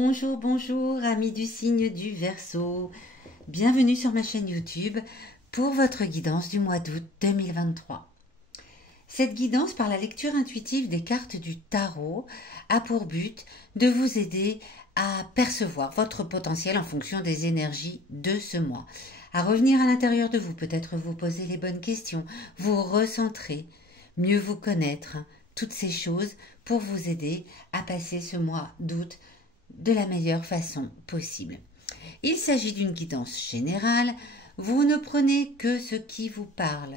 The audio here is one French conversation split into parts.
Bonjour, bonjour, amis du signe du Verseau. Bienvenue sur ma chaîne YouTube pour votre guidance du mois d'août 2023. Cette guidance par la lecture intuitive des cartes du tarot a pour but de vous aider à percevoir votre potentiel en fonction des énergies de ce mois, à revenir à l'intérieur de vous, peut-être vous poser les bonnes questions, vous recentrer, mieux vous connaître, toutes ces choses pour vous aider à passer ce mois d'août de la meilleure façon possible. Il s'agit d'une guidance générale, vous ne prenez que ce qui vous parle.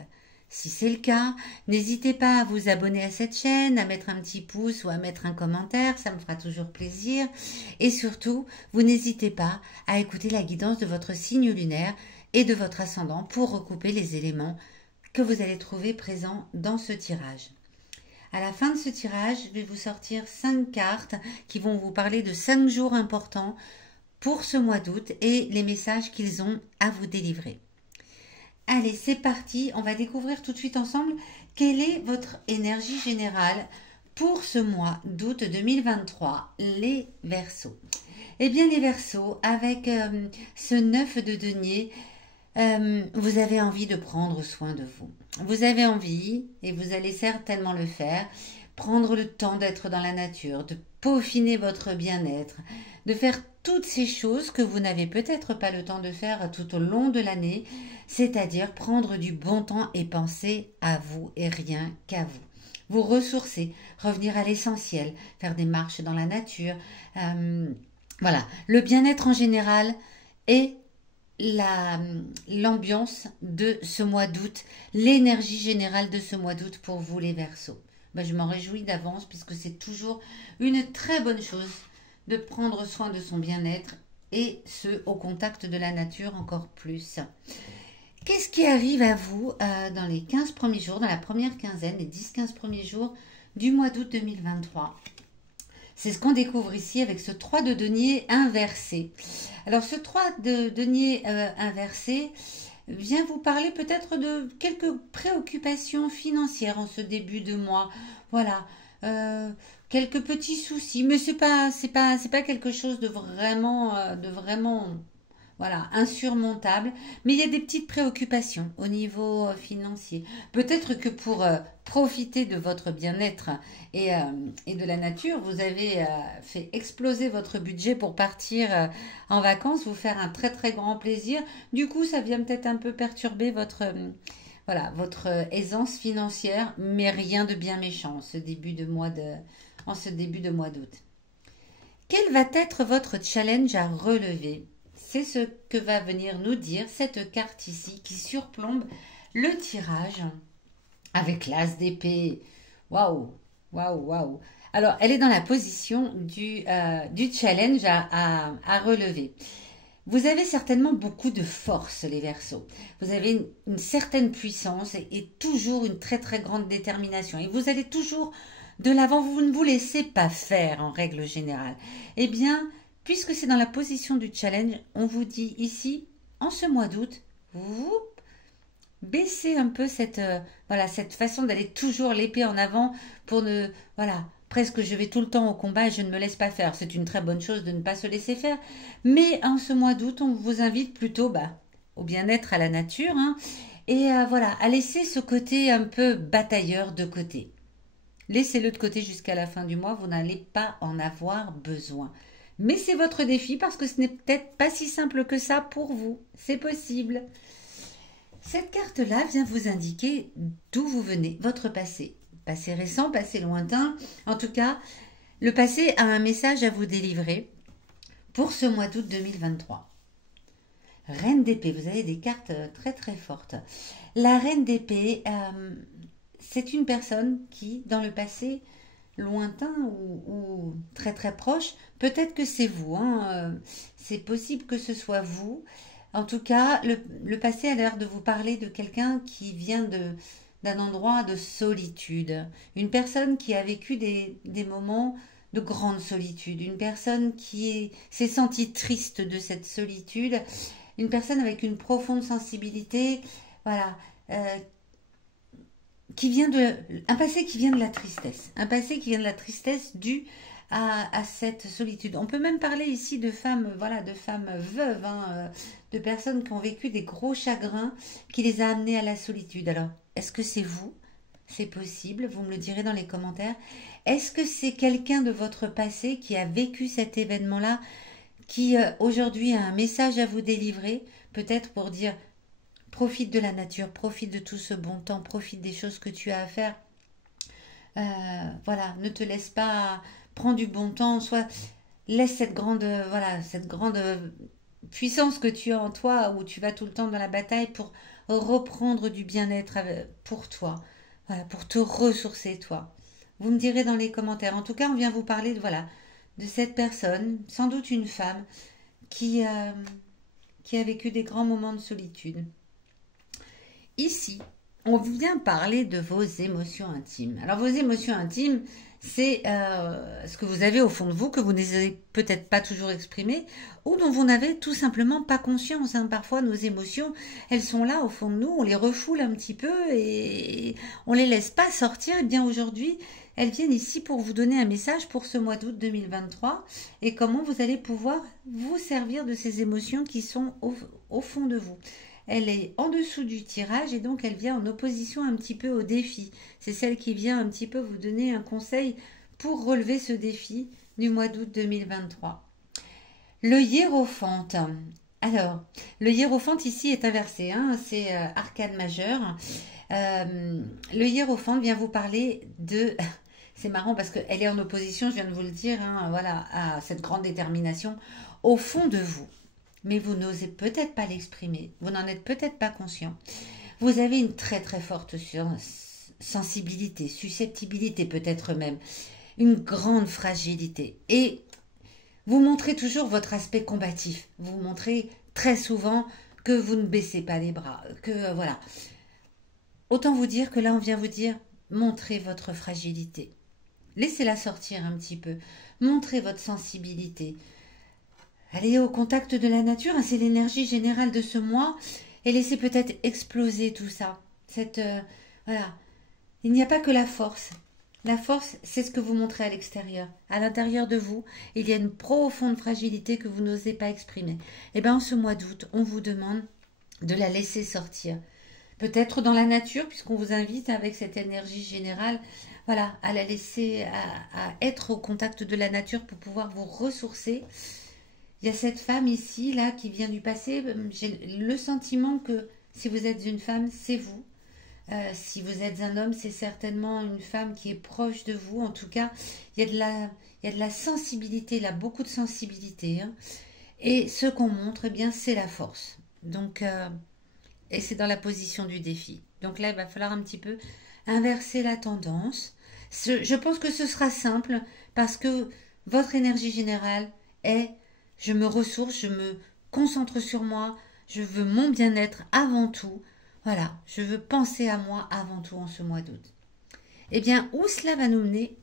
Si c'est le cas, n'hésitez pas à vous abonner à cette chaîne, à mettre un petit pouce ou à mettre un commentaire, ça me fera toujours plaisir. Et surtout, vous n'hésitez pas à écouter la guidance de votre signe lunaire et de votre ascendant pour recouper les éléments que vous allez trouver présents dans ce tirage. À la fin de ce tirage, je vais vous sortir 5 cartes qui vont vous parler de 5 jours importants pour ce mois d'août et les messages qu'ils ont à vous délivrer. Allez, c'est parti, on va découvrir tout de suite ensemble quelle est votre énergie générale pour ce mois d'août 2023, les Verseaux. Eh bien les Verseaux, avec ce 9 de denier, vous avez envie de prendre soin de vous. Vous avez envie, et vous allez certainement le faire, prendre le temps d'être dans la nature, de peaufiner votre bien-être, de faire toutes ces choses que vous n'avez peut-être pas le temps de faire tout au long de l'année, c'est-à-dire prendre du bon temps et penser à vous et rien qu'à vous. Vous ressourcer, revenir à l'essentiel, faire des marches dans la nature. Voilà, le bien-être en général et l'ambiance de ce mois d'août, l'énergie générale de ce mois d'août pour vous les Verseaux. Je m'en réjouis d'avance puisque c'est toujours une très bonne chose de prendre soin de son bien-être et ce au contact de la nature encore plus. Qu'est-ce qui arrive à vous dans les 15 premiers jours, dans la première quinzaine, les 10-15 premiers jours du mois d'août 2023 ? C'est ce qu'on découvre ici avec ce 3 de denier inversé. Alors ce 3 de denier inversé vient vous parler peut-être de quelques préoccupations financières en ce début de mois. Voilà, quelques petits soucis, mais c'est pas quelque chose de vraiment voilà, insurmontable, mais il y a des petites préoccupations au niveau financier. Peut-être que pour profiter de votre bien-être et de la nature, vous avez fait exploser votre budget pour partir en vacances, vous faire un très très grand plaisir. Du coup, ça vient peut-être un peu perturber voilà, votre aisance financière, mais rien de bien méchant en ce début de mois d'août. Quel va être votre challenge à relever ? C'est ce que va venir nous dire cette carte ici qui surplombe le tirage avec l'as d'épée. Waouh, waouh, waouh. Alors, elle est dans la position du challenge à relever. Vous avez certainement beaucoup de force, les Verseaux. Vous avez une certaine puissance et toujours une très très grande détermination. Et vous allez toujours de l'avant, vous ne vous laissez pas faire en règle générale. Eh bien, puisque c'est dans la position du challenge, on vous dit ici, en ce mois d'août, vous baissez un peu cette façon d'aller toujours l'épée en avant pour ne, voilà, presque je vais tout le temps au combat et je ne me laisse pas faire. C'est une très bonne chose de ne pas se laisser faire. Mais en ce mois d'août, on vous invite plutôt au bien-être, à la nature, hein, et voilà, à laisser ce côté un peu batailleur de côté. Laissez-le de côté jusqu'à la fin du mois, vous n'allez pas en avoir besoin. Mais c'est votre défi parce que ce n'est peut-être pas si simple que ça pour vous. C'est possible. Cette carte-là vient vous indiquer d'où vous venez, votre passé. Passé récent, passé lointain. En tout cas, le passé a un message à vous délivrer pour ce mois d'août 2023. Reine d'épée, vous avez des cartes très très fortes. La reine d'épée, c'est une personne qui, dans le passé lointain ou très très proche, peut-être que c'est vous, hein, c'est possible que ce soit vous. En tout cas, le passé a l'air de vous parler de quelqu'un qui vient d'un endroit de solitude, une personne qui a vécu des moments de grande solitude, une personne qui s'est sentie triste de cette solitude, une personne avec une profonde sensibilité, voilà, un passé qui vient de la tristesse, un passé qui vient de la tristesse due à cette solitude. On peut même parler ici de femmes, voilà, de femmes veuves, hein, de personnes qui ont vécu des gros chagrins qui les a amenées à la solitude. Alors, est-ce que c'est vous? C'est possible, vous me le direz dans les commentaires. Est-ce que c'est quelqu'un de votre passé qui a vécu cet événement-là, qui aujourd'hui a un message à vous délivrer, peut-être pour dire profite de la nature, profite de tout ce bon temps, profite des choses que tu as à faire. Voilà, ne te laisse pas prendre du bon temps, soit laisse cette grande, voilà, cette grande puissance que tu as en toi, où tu vas tout le temps dans la bataille pour reprendre du bien-être pour toi, voilà, pour te ressourcer toi. Vous me direz dans les commentaires. En tout cas, on vient vous parler de voilà, de cette personne, sans doute une femme qui qui a vécu des grands moments de solitude. Ici, on vient parler de vos émotions intimes. Alors vos émotions intimes, c'est ce que vous avez au fond de vous, que vous n'avez peut-être pas toujours exprimé, ou dont vous n'avez tout simplement pas conscience, hein. Parfois nos émotions, elles sont là au fond de nous, on les refoule un petit peu et on les laisse pas sortir. Et bien aujourd'hui, elles viennent ici pour vous donner un message pour ce mois d'août 2023 et comment vous allez pouvoir vous servir de ces émotions qui sont au fond de vous. Elle est en dessous du tirage et donc elle vient en opposition un petit peu au défi. C'est celle qui vient un petit peu vous donner un conseil pour relever ce défi du mois d'août 2023. Le hiérophante. Alors, le hiérophante ici est inversé, hein, c'est arcane majeur. Le hiérophante vient vous parler de... C'est marrant parce qu'elle est en opposition, je viens de vous le dire, hein, voilà, à cette grande détermination au fond de vous. Mais vous n'osez peut-être pas l'exprimer, vous n'en êtes peut-être pas conscient. Vous avez une très très forte sensibilité, susceptibilité peut-être même, une grande fragilité. Et vous montrez toujours votre aspect combatif. Vous montrez très souvent que vous ne baissez pas les bras, que voilà. Autant vous dire que là on vient vous dire, montrez votre fragilité. Laissez-la sortir un petit peu. Montrez votre sensibilité. Allez au contact de la nature, hein, c'est l'énergie générale de ce mois, et laissez peut-être exploser tout ça. Voilà. Il n'y a pas que la force. La force, c'est ce que vous montrez à l'extérieur. À l'intérieur de vous, il y a une profonde fragilité que vous n'osez pas exprimer. Et bien, en ce mois d'août, on vous demande de la laisser sortir. Peut-être dans la nature, puisqu'on vous invite avec cette énergie générale, voilà, à la laisser, à être au contact de la nature pour pouvoir vous ressourcer. Il y a cette femme ici, là, qui vient du passé. J'ai le sentiment que si vous êtes une femme, c'est vous. Si vous êtes un homme, c'est certainement une femme qui est proche de vous. En tout cas, il y a de la sensibilité, là, beaucoup de sensibilité. Hein. Et ce qu'on montre, eh bien, c'est la force. Donc, et c'est dans la position du défi. Donc là, il va falloir un petit peu inverser la tendance. Je pense que ce sera simple parce que votre énergie générale est je me ressource, je me concentre sur moi, je veux mon bien-être avant tout. Voilà, je veux penser à moi avant tout en ce mois d'août. Eh bien, où cela va nous mener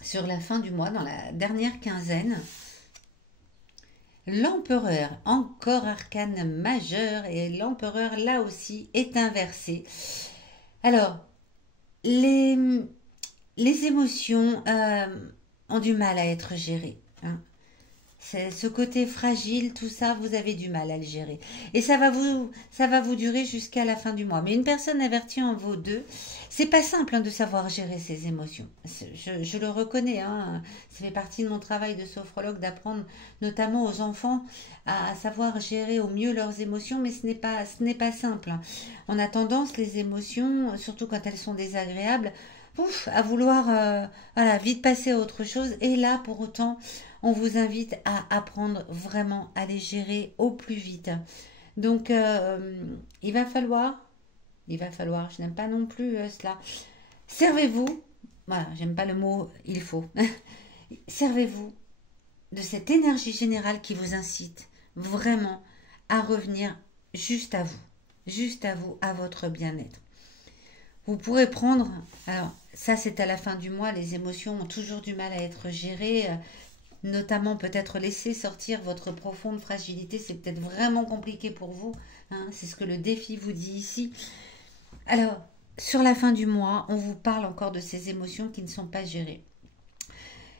sur la fin du mois, dans la dernière quinzaine? L'empereur, encore arcane majeur, et l'empereur là aussi est inversé. Alors, les, les émotions ont du mal à être gérées. Hein. C'est ce côté fragile, tout ça, vous avez du mal à le gérer. Et ça va vous durer jusqu'à la fin du mois. Mais une personne avertie en vaut deux. C'est pas simple hein, de savoir gérer ses émotions. Je le reconnais. Hein, ça fait partie de mon travail de sophrologue d'apprendre notamment aux enfants à savoir gérer au mieux leurs émotions. Mais ce n'est pas simple. Hein. On a tendance, les émotions, surtout quand elles sont désagréables, à vouloir voilà, vite passer à autre chose. Et là, pour autant, on vous invite à apprendre vraiment à les gérer au plus vite. Donc, il va falloir, je n'aime pas non plus cela. Servez-vous, voilà, j'aime pas le mot il faut. Servez-vous de cette énergie générale qui vous incite vraiment à revenir juste à vous, à votre bien-être. Vous pourrez prendre, alors ça c'est à la fin du mois, les émotions ont toujours du mal à être gérées, notamment peut-être laisser sortir votre profonde fragilité, c'est peut-être vraiment compliqué pour vous, hein, c'est ce que le défi vous dit ici. Alors, sur la fin du mois, on vous parle encore de ces émotions qui ne sont pas gérées.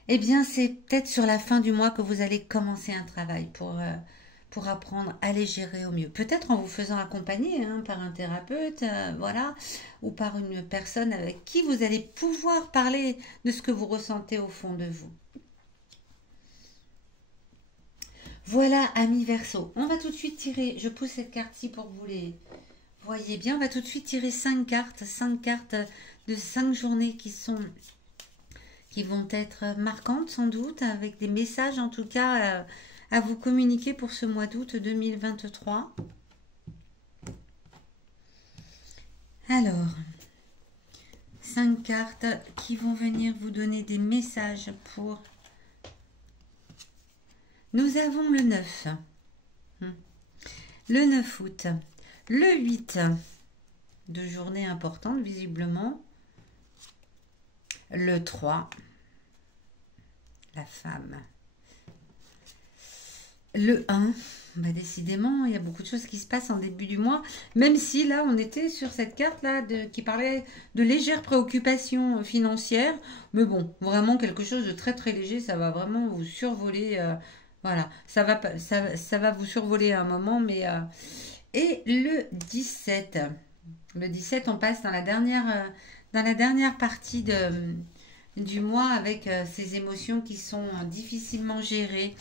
Eh bien, c'est peut-être sur la fin du mois que vous allez commencer un travail pour apprendre à les gérer au mieux. Peut-être en vous faisant accompagner hein, par un thérapeute, voilà, ou par une personne avec qui vous allez pouvoir parler de ce que vous ressentez au fond de vous. Voilà, amis Verseau. On va tout de suite tirer, je pose cette carte-ci pour que vous les voyez bien. On va tout de suite tirer 5 cartes de 5 journées qui vont être marquantes sans doute, avec des messages en tout cas à vous communiquer pour ce mois d'août 2023. Alors, 5 cartes qui vont venir vous donner des messages pour... Nous avons le 9. Le 9 août. Le 8. De journées importantes visiblement. Le 3. La femme. Le 1, bah décidément, il y a beaucoup de choses qui se passent en début du mois, même si là, on était sur cette carte-là qui parlait de légères préoccupations financières, mais bon, vraiment quelque chose de très très léger, ça va vraiment vous survoler, voilà, ça va vous survoler à un moment, mais... Et le 17, on passe dans la dernière partie du mois avec ces émotions qui sont difficilement gérées.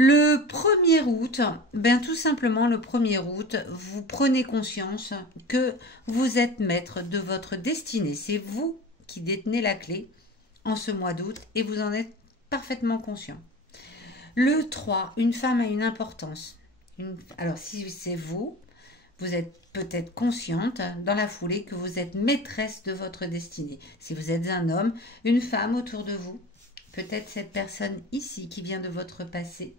Le 1er août, ben tout simplement le 1er août, vous prenez conscience que vous êtes maître de votre destinée. C'est vous qui détenez la clé en ce mois d'août et vous en êtes parfaitement conscient. Le 3, une femme a une importance. Alors si c'est vous, vous êtes peut-être consciente dans la foulée que vous êtes maîtresse de votre destinée. Si vous êtes un homme, une femme autour de vous, peut-être cette personne ici qui vient de votre passé,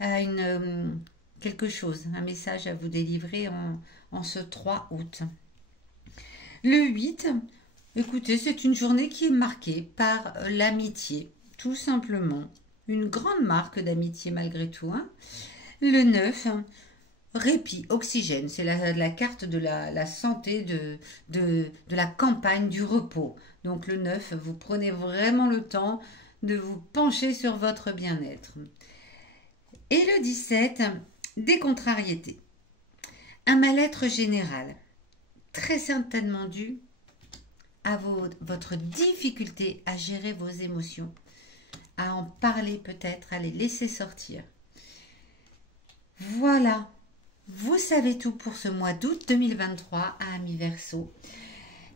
a quelque chose, un message à vous délivrer en ce 3 août. Le 8, écoutez, c'est une journée qui est marquée par l'amitié, tout simplement. Une grande marque d'amitié malgré tout. Hein. Le 9, répit, oxygène, c'est la carte de la santé, de la campagne, du repos. Donc le 9, vous prenez vraiment le temps de vous pencher sur votre bien-être. Et le 17, des contrariétés. Un mal-être général, très certainement dû à votre difficulté à gérer vos émotions, à en parler peut-être, à les laisser sortir. Voilà, vous savez tout pour ce mois d'août 2023 à Amis Verseau.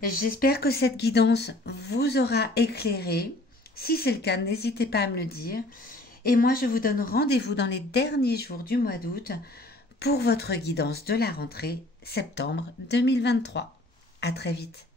J'espère que cette guidance vous aura éclairé. Si c'est le cas, n'hésitez pas à me le dire. Et moi, je vous donne rendez-vous dans les derniers jours du mois d'août pour votre guidance de la rentrée septembre 2023. À très vite.